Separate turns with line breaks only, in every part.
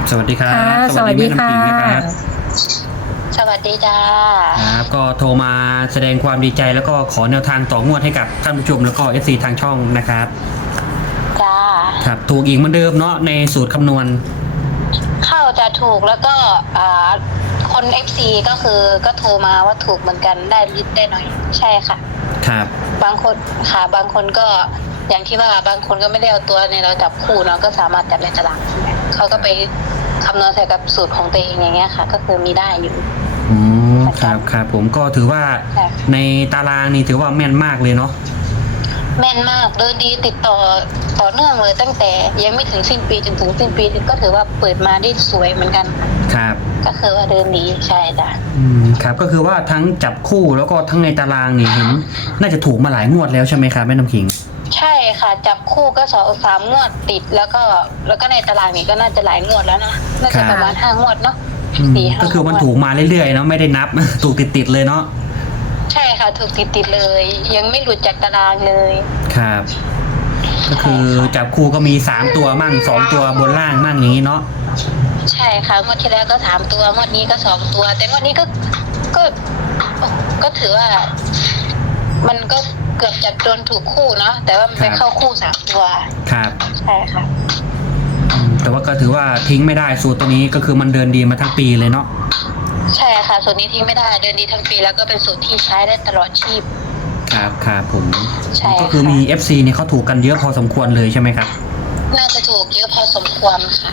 สวัสดีครับ
ค่ะสวัส
สวัสดี
ดีค่ะ
แม่น้ำขิงนะครับ
สวัสดีจ้า
ครับก็โทรมาแสดงความดีใจแล้วก็ขอแนวทางต่องวดให้กับท่านผู้ชมแล้วก็ FC ทางช่องนะครับ
จ้า
ครับถูกอีกเหมือนเดิมเนาะในสูตรคำนวณ
เข้าจะถูกแล้วก็คน FC ก็คือก็โทรมาว่าถูกเหมือนกันได้นิดได้หน่อยใช่ค่ะ
ครับ
บางคนค่ะบางคนก็อย่างที่ว่าบางคนก็ไม่ได้เอาตัวในเราจับคู่เนาะก็สามารถจับในตารางเขาก็ไปคำนวณใส่กับสูตรของตัวเองอย่างเงี้ยค่ะก็คือมีได้อยู่
อืมครับผมก็ถือว่าในตารางนี่ถือว่าแม่นมากเลยเนาะ
แม่นมากเดินดีติดต่อเนื่องเลยตั้งแต่ยังไม่ถึงสิ้นปีจนถึงสิ้นปีก็ถือว่าเปิดมาได้สวยเหมือนกัน
ครับ
ก็คือว่าเดินดีใช่จ้ะ
ครับก็คือว่าทั้งจับคู่แล้วก็ทั้งในตารางนี่เห็นน่าจะถูกมาหลายงวดแล้วใช่ไหมครับแม่น้ำขิง
ใช่ค่ะจับคู่ก็3 งวดติดแล้วก็ในตารางนี้ก็น่าจะหลายงวดแล้วนะน่าจะประมาณ5 งวดเนาะ4-5
ก็คือมันถูกมาเรื่อยๆเนาะไม่ได้นับ ถูกติดๆเลยเนาะ
ใช่ค่ะถูกติดเลยยังไม่หลุดจากตารางเลย
ครับก็คือจับคู่ก็มี3ตัวมั่ง2ตัวบนล่างมั่งอย่างนี้เนาะ
ใช่ค่ะงวดที่แล้วก็3ตัวงวดนี้ก็2ตัวแต่งวดนี้ก็ถือว่ามันก็เกือบจะโดนถูกคู่เนาะแต่ว่ามันไปเข้าคู่3ตัว
ครับ
ใช่ค่ะ
แต่ว่าก็ถือว่าทิ้งไม่ได้สูตรตัวนี้ก็คือมันเดินดีมาทั้งปีเลยเนาะ
ใช่ค่ะสูตรนี้ทิ้งไม่ได้เดินดีทั้งปีแล้วก็เป็นสูตรที่ใช้ได้ตลอดชีพ
ครับผม
ใช่
ก็คือมี FC เนี่ยเขาถูกกันเยอะพอสมควรเลยใช่ไหมครับ
น่าจะถูกเยอะพอสมควรค่ะ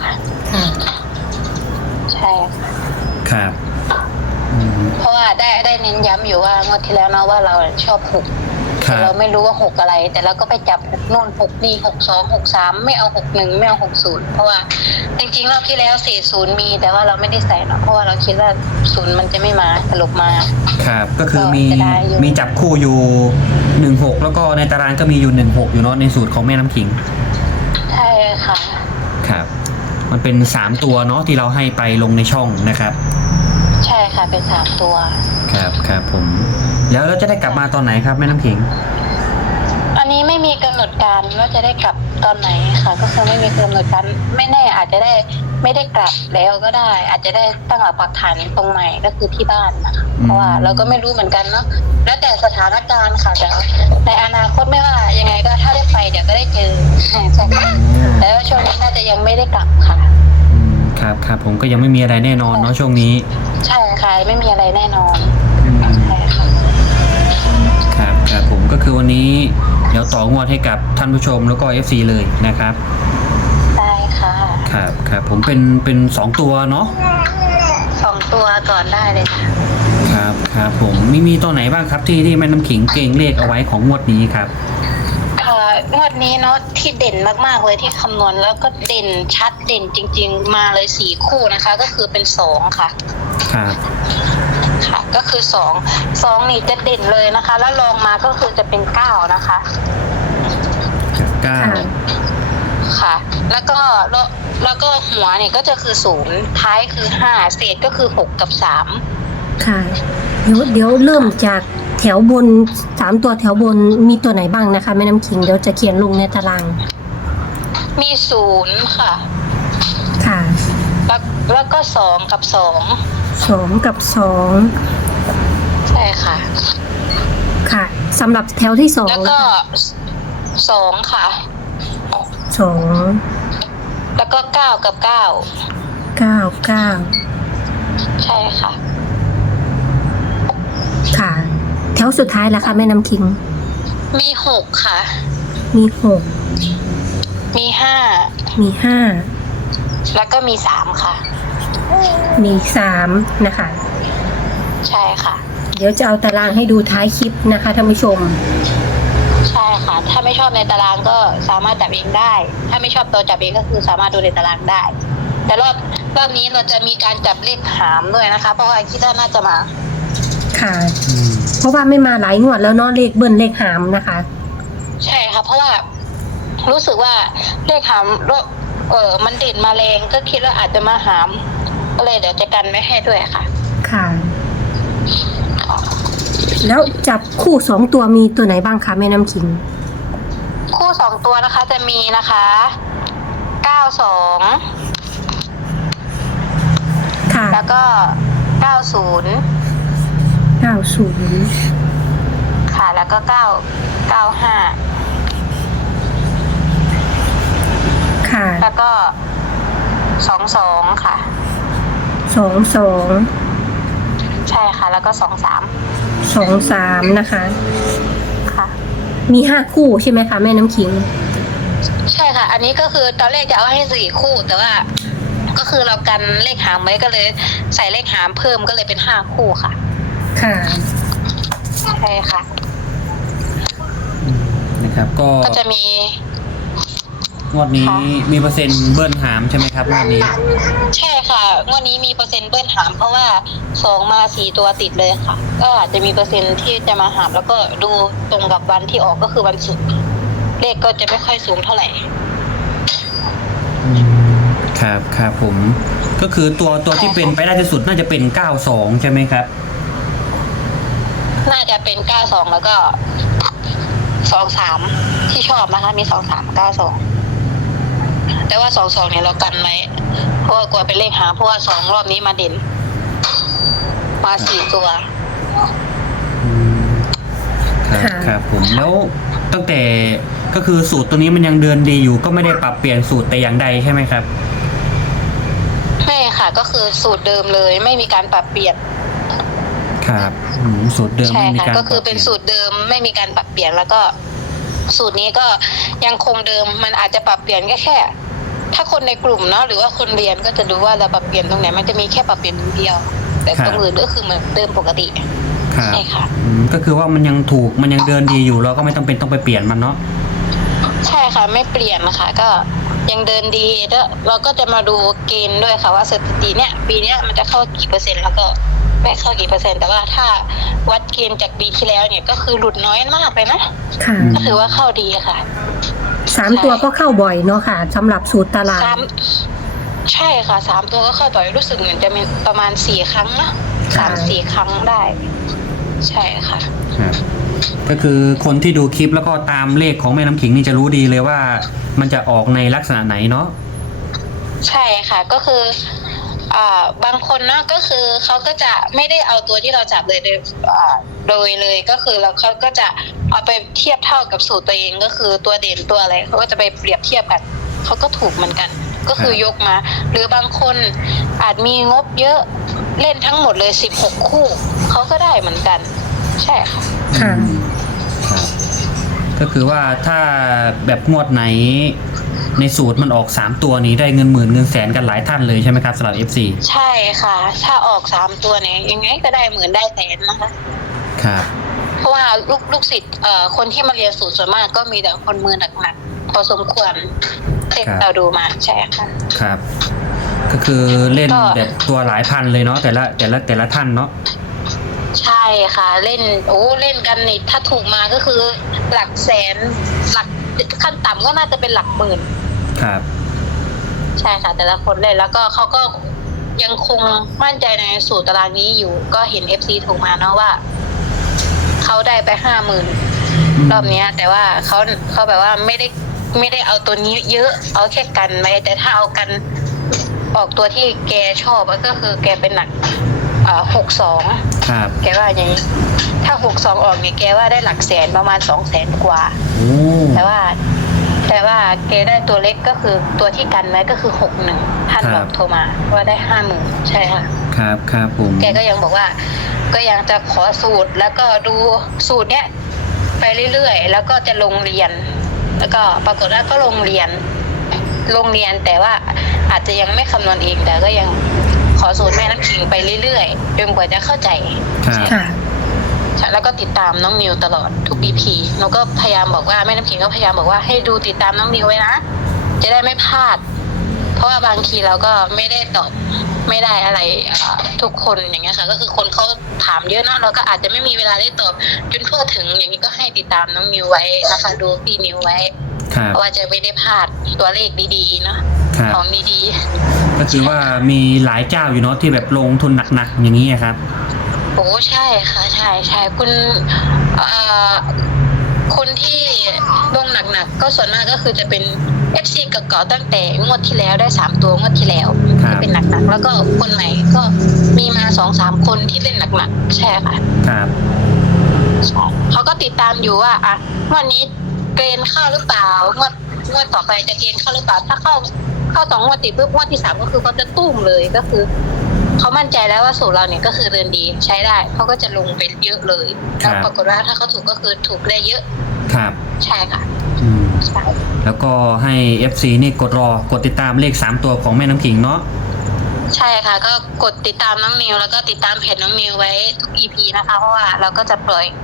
ใช่ค่ะ
ครับ
เพราะว่าได้เน้นย้ำอยู่ว่างวดที่แล้วนะว่าเราชอบ6แต่เราไม่รู้ว่า6อะไรแต่เราก็ไปจับ6โน่น6นี่62 63ไม่เอา61ไม่เอา60เพราะว่าจริงๆรอบที่แล้ว40มีแต่ว่าเราไม่ได้ใส่เนาะเพราะว่าเราคิดว่า0มันจะไม่มาสรุปมา
ครับก็คือมีจับคู่อยู่16แล้วก็ในตารางก็มีอยู่16อยู่เนาะในสูตรของแม่น้ำขิง
ใช่ค่ะ
ครับมันเป็น3ตัวเนาะที่เราให้ไปลงในช่องนะครับ
ใช่ค่ะเป็น3ตัว
ครับผมแล้วเราจะได้กลับมาตอนไหนครับแม่น้ำขิง
อันนี้ไม่มีกำหนดการว่าจะได้กลับตอนไหนค่ะก็คือไม่มีกำหนดการไม่แน่อาจจะได้ไม่ได้กลับแล้วก็ได้อาจจะได้ตั้งหลักปักฐานตรงใหม่ก็คือที่บ้านนะคะเพราะว่าเราก็ไม่รู้เหมือนกันเนาะแล้วแต่สถานการณ์ค่ะแต่ในอนาคตไม่ว่ายังไงก็ถ้าได้ไปเดี๋ยวก็ได้เจอใช่ค่ะแต่ว่าช่วงนี้น่าจะยังไม่ได้กลับค่ะ
ครับผมก็ยังไม่มีอะไรแน่นอนเนาะช่วงนี้
ใช่ค่ะไม่มีอะไรแน่นอนใช่ค่ะ
ครับผมก็คือวันนี้เดี๋ยวต่องวดให้กับท่านผู้ชมแล้วก็ FC เลยนะครับ
ได้ค่ะ
ครับผมเป็น2ตัวเนาะ
2ตัวก่อนได้เลย
ค่ะครับผมมีตัวไหนบ้างครับที่แม่น้ำขิงเก่งเลขเอาไว้ของงวดนี้ครับ
งวดนี้เนาะที่เด่นมากๆเลยที่คำนวณแล้วก็เด่นชัดเด่นจริงๆมาเลย4 คู่นะคะก็คือเป็น2ค่ะ
ครับ
ค่ะก็คือ2นี่จะเด่นเลยนะคะแล้วรองมาก็คือจะเป็น9นะคะ
9
ค่ะแล้วก็หัวเนี่ยก็จะคือ0ท้ายคือ5เศษก็คือ6กับ3
ค่ะเดี๋ยวเริ่มจากแถวบน3ตัวแถวบนมีตัวไหนบ้างนะคะแม่น้ำขิงเดี๋ยวจะเขียนลงในตาราง
มี0ค่ะแล้วก็2กับ2
กับ2
ใช่ค่ะ
สำหรับแถวที่2
แล้วก็2ค่ะ
2
แล้วก็9กับ9ใช่ค่ะ
แถวสุดท้ายล่ะคะแม่น้ำขิง
มี6ค่ะ
มี
5แล้วก็มี3ค่ะ
มี3นะคะ
ใช่ค่ะ
เดี๋ยวจะเอาตารางให้ดูท้ายคลิปนะคะท่านผู้ชม
ใช่ค่ะถ้าไม่ชอบในตารางก็สามารถจับเองได้ถ้าไม่ชอบตัวจับเองก็คือสามารถดูในตารางได้แต่รอบนี้เราจะมีการจับเลขหามด้วยนะคะเพราะว่าคิดว่าน่าจะมา
เพราะว่าไม่มาหลายงวดแล้วเนาะเลขเบิ้ลเลขหามนะคะ
ใช่ค่ะเพราะว่ารู้สึกว่าเลขหามมันเด่นมาแรงก็คิดว่าอาจจะมาหามก็เลยเดี๋ยวจะกันไม่ให้ด้วยค่ะ
แล้วจับคู่2ตัวมีตัวไหนบ้างคะแม่น้ำขิง
คู่2ตัวนะคะจะมีนะคะ92
ค่ะ
แล้วก็90
90
ค่ะ แล้วก็995
ค่ะ
แล้วก็22ค่ะ
22
ใช่ค่ะ แล้วก็
23นะคะ
ค่ะ
มี5คู่ใช่ไหมคะแม่น้ำขิง
ใช่ค่ะ อันนี้ก็คือตอนแรกจะเอาให้4คู่ แต่ว่าก็คือเรากันเลขหางไว้ก็เลยใส่เลขหางเพิ่มก็เลยเป็น5คู่ค่ะ
ค่ะ
ใช่ค่ะ
นะครับก็
ก็จะมี
งวดนี้
ค่ะ
มีเปอร์เซ็นต์เบิ้ลหามใช่ไหมครับงวดนี้
ใช่ค่ะงวดนี้มีเปอร์เซ็นต์เบิ้ลหามเพราะว่า2มา4ตัวติดเลยค่ะ ก็อาจจะมีเปอร์เซ็นต์ที่จะมาหามแล้วก็ดูตรงกับวันที่ออกก็คือวันศุกร์เลขก็จะไม่ค่อยสูงเท่าไหร่
ครับครับผมก็คือตัวที่เป็นไปได้ที่สุดน่าจะเป็น92ใช่ไหมครับ
น่าจะเป็น92แล้วก็23ที่ชอบนะคะมี2392แต่ว่า22เนี่ยเรากันไว้เพราะว่ากลัวเป็นเลขหางเพราะว่า2รอบนี้มาเด่นมา4ตัว
ครับ
ค่ะ
ครับผมแล้วตั้งแต่ก็คือสูตรตัวนี้มันยังเดินดีอยู่ก็ไม่ได้ปรับเปลี่ยนสูตรแต่อย่างใดใช่ไหมครับ
ไม่ค่ะก็คือสูตรเดิมเลยไม่มีการปรับเปลี่ยน
ครับสูตรเดิม
ใช่
ไม่มี
ค่ะ
การ
ก็คือเป็น
ปรับปลี่ย
สูตรเดิมไม่มีการปรับเปลี่ยนแล้วก็ สูตรนี้ก็ยังคงเดิมมันอาจจะปรับเปลี่ยนแค่ ถ้าคนในกลุ่มเนาะหรือว่าคนเรียนก็จะดูว่าเราปรับเปลี่ยนตรงไหนมันจะมีแค่ปรับเปลี่ยนนิดเดียว แต่ตรงอื่นก็คือเหมือนเดิมปกติ
ครับ
ใช่ค่ะ
ก็คือว่ามันยังถูกมันยังเดินดีอยู่เราก็ไม่ต้องไปเปลี่ยนมันเนาะ
ใช่ค่ะไม่เปลี่ยนนะคะก็ยังเดินดีแล้วเราก็จะมาดูเกณฑ์ด้วยค่ะว่าสถิติเนี่ยปีเนี้ยมันจะเข้ากี่เปอร์เซ็นต์แล้วก็ไม่เข้ากี่เปอร์เซ็นต์แต่ว่าถ้าวัดเกณฑ์จากปีที่แล้วเนี่ยก็คือหลุดน้อยมากเลยนะ
ค่ะ
ก็ถือว่าเข้าดีค่ะ
3 ตัวก็เข้าบ่อยเนาะค่ะสำหรับสูตรตาราง
ใช่ค่ะ3ตัวก็เข้าบ่อยรู้สึกเหมือนจะมีประมาณ4ครั้งนะ
ค่ะ
3-4 ครั้งได้ ใช่ค่ะ
ครับก็คือคนที่ดูคลิปแล้วก็ตามเลขของแม่น้ำขิงนี่จะรู้ดีเลยว่ามันจะออกในลักษณะไหนเนาะ
ใช่ค่ะก็คือบางคนเนาะก็คือเขาก็จะไม่ได้เอาตัวที่เราจับเลยโดยเลยก็คือเขาก็จะเอาไปเทียบเท่ากับสูตรตัวเองก็คือตัวเด่นตัวอะไรเขาก็จะไปเปรียบเทียบกันเขาก็ถูกเหมือนกัน ก็คือยกมา หรือบางคนอาจมีงบเยอะเล่นทั้งหมดเลย16คู่เขาก็ได้เหมือนกัน ใช่ค่ะ
ค่ะ
ครับก็คือว่าถ้าแบบงวดไหนในสูตรมันออก3ตัวนี้ได้เงินหมื่นเงินแสนกันหลายท่านเลยใช่ไหมครับสำหรับ FC
ใช่ค่ะ ถ้าออก3ตัวเนี่ยยังไงก็ได้หมื่นได้แสนนะคะ
ครับ
เพราะว่าลูกศิษย์คนที่มาเรียนสูตรส่วนมากก็มีแต่คนมือหนักๆพอสมควรเด็กเราดูมาใช่ค่ะ
ครับ ก็คือเล่น
ก็
แบบตัวหลายพันเลยเนาะแต่ละท่านเนาะ
ใช่ค่ะเล่นกันนี่ถ้าถูกมาก็คือหลักแสนหลักขั้นต่ำก็น่าจะเป็นหลักหมื่น
ครับ
ใช่ค่ะ แต่ละคนเล่นแล้วก็เขาก็ยังคงมั่นใจในสูตรตารางนี้อยู่ก็เห็น FC ถูกมาเนาะว่าเขาได้ไป50,000รอบเนี้ย แต่ว่าเขาแบบว่าไม่ได้เอาตัวนี้เยอะเอาแค่กันไว้แต่ถ้าเอากันออกตัวที่แกชอบก็คือแกเป็นหนัก62
ครับ
แกว่าอย่างนี้ถ้า62ออกเนี่ยแกว่าได้หลักแสนประมาณ200,000 กว่า
โอ้
แต่ว่าแกได้ตัวเล็กก็คือตัวที่กันไว้ก็คือ61ท่านบอกโทรมาว่าได้50,000ใช่ค่ะ
ครับครับผม
แกก็ยังบอกว่าก็ยังจะขอสูตรแล้วก็ดูสูตรเนี้ยไปเรื่อยๆแล้วก็จะลงเรียน แล้วก็ปรากฏว่าก็ลงเรียนแต่ว่าอาจจะยังไม่คำนวณเองแต่ก็ยังขอสูตรแม่น้ำขิงไปเรื่อยๆจนกว่าจะเข้าใจ
ครับ
ค่ะ
แล้วก็ติดตามน้องมิวตลอดทุก EP เราก็พยายามบอกว่าแม่น้ำขิงก็พยายามบอกว่าให้ดูติดตามน้องมิวไว้นะจะได้ไม่พลาด เพราะว่าบางทีเราก็ไม่ได้ตอบไม่ได้อะไรทุกคนอย่างเงี้ยค่ะก็คือคนเขาถามเยอะนะเราก็อาจจะไม่มีเวลาได้ตอบจนทั่วถึงอย่างนี้ก็ให้ติดตามน้องมิวไว้นะคะดูพี่มิวไว้
ครับ
เพราะว่าจะไม่ได้พลาดตัวเลขดีๆเนาะ
ครับ
ของดี
ก็คือว่ามีหลายเจ้าอยู่เนาะที่แบบลงทุนหนักๆอย่างนี้ครับ
ๆโอ้ใช่ค่ะใช่คุณคนที่ลงหนักๆก็ส่วนมากก็คือจะเป็น FC เก่าๆตั้งแต่งวดที่แล้วได้3ตัวงวดที่แล้ว
ครับ
ที่เป็นหนักๆแล้วก็คนใหม่ก็มีมา 2-3 คนที่เล่นหนักๆใช่ค่ะ
ครับ
ใช่เขาก็ติดตามอยู่ว่าอ่ะงวันนี้เกณฑ์เข้าหรือเปล่างวดต่อไปจะเกณฑ์เข้าหรือเปล่าถ้าเข้า2 งวดติดปุ๊บงวดที่3ก็คือเขาจะตุ้มเลยก็คือเขามั่นใจแล้วว่าสูตรเราเนี่ยก็คือเดินดีใช้ได้เขาก็จะลงไปเยอะเลยแล้วปรากฏว่าถ้าเขาถูกก็คือถูกได้เยอะ
ครับ
ใช่ค่ะ
อืม
ใช่
แล้วก็ให้ FC นี่กดติดตามเลข3ตัวของแม่น้ำขิงเนาะ
ใช่ค่ะก็กดติดตามน้องนิวแล้วก็ติดตามเพจน้องนิวไว้ทุก EP นะคะเพราะว่าเราก็จะปล่อย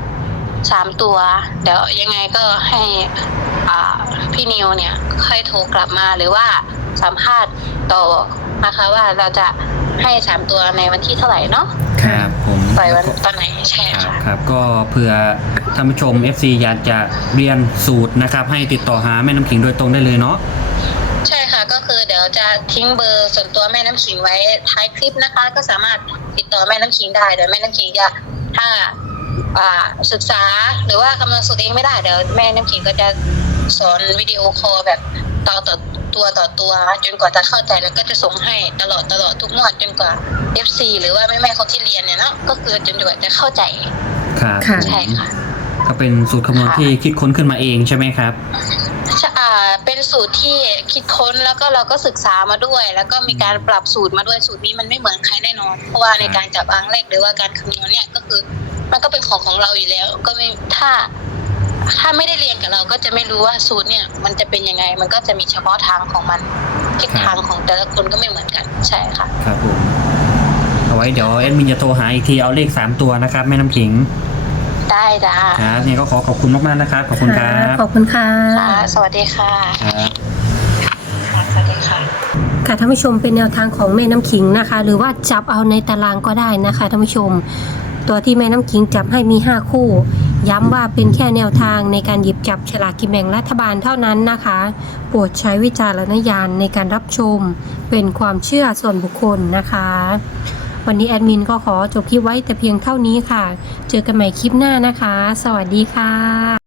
3ตัวเดี๋ยวยังไงก็ให้พี่นิวเนี่ยค่อยโทรกลับมาหรือว่าสัมภาษณ์ต่อนะคะว่าเราจะให้3ตัวในวันที่เท่าไหร่เนาะ
ครับผม
ปล่อยวันตอนไหนใช่
ครับ
ค่ะ
ครับก็เผื่อท่านผู้ชม FC อยากจะเรียนสูตรนะครับให้ติดต่อหาแม่น้ำขิงโดยตรงได้เลยเนาะ
ใช่ค่ะก็คือเดี๋ยวจะทิ้งเบอร์ส่วนตัวแม่น้ำขิงไว้ท้ายคลิปนะคะก็สามารถติดต่อแม่น้ำขิงได้เดี๋ยวแม่น้ำขิงจะถ้าศึกษาหรือว่าคำนวณสูตรเองไม่ได้เดี๋ยวแม่น้ำขิงก็จะสอนวิดีโอคอลแบบต่อตัวจนกว่าจะเข้าใจแล้วก็จะส่งให้ตลอดทุกงวดจนกว่า FC หรือว่าแม่ๆเขาที่เรียนเนี่ยเนาะก็คือจนกว่าจะเข้าใจ
ครับ
ค่ะ
ใช่ค่ะ
ก็เป็นสูตรคำนวณที่คิดค้นขึ้นมาเองใช่ไหมครับ
เป็นสูตรที่คิดค้นแล้วก็เราก็ศึกษามาด้วย แล้วก็มีการปรับสูตรมาด้วยสูตรนี้มันไม่เหมือนใครแน่นอนเพราะว่าในการจับอ้างเลขหรือว่าการคำนวณเนี่ยก็คือมันก็เป็นของเราอยู่แล้วก็ไม่ถ้าไม่ได้เรียนกับเราก็จะไม่รู้ว่าสูตรเนี่ยมันจะเป็นยังไงมันก็จะมีเฉพาะทางของมันทิศทางของแต่ละคนก็ไม่เหมือนกันใช่ค่ะ
ครับผมเอาไว้เดี๋ยวแอดมินจะโทรหาอีกทีเอาเลข3ตัวนะครับแม่น้ำขิง
ได้จ้า
ครับเนี่ยก็ขอบคุณมากๆนะครับขอบคุณครับ
ขอบคุณค่ะ
ค่ะสวัสดีค่ะ
ครับ
ค่ะสวัสดีค่ะ
ค่ะท่านผู้ชมเป็นแนวทางของแม่น้ำขิงนะคะ หรือว่าจับเอาในตารางก็ได้นะคะท่านผู้ชม ตัวที่แม่น้ำขิงจับให้มี5คู่ ย้ำว่าเป็นแค่แนวทางในการหยิบจับฉลากกินแบ่งรัฐบาลเท่านั้นนะคะโปรดใช้วิจารณญาณในการรับชมเป็นความเชื่อส่วนบุคคลนะคะ วันนี้แอดมินก็ขอจบคลิปไว้แต่เพียงเท่านี้ค่ะ เจอกันใหม่คลิปหน้านะคะ สวัสดีค่ะ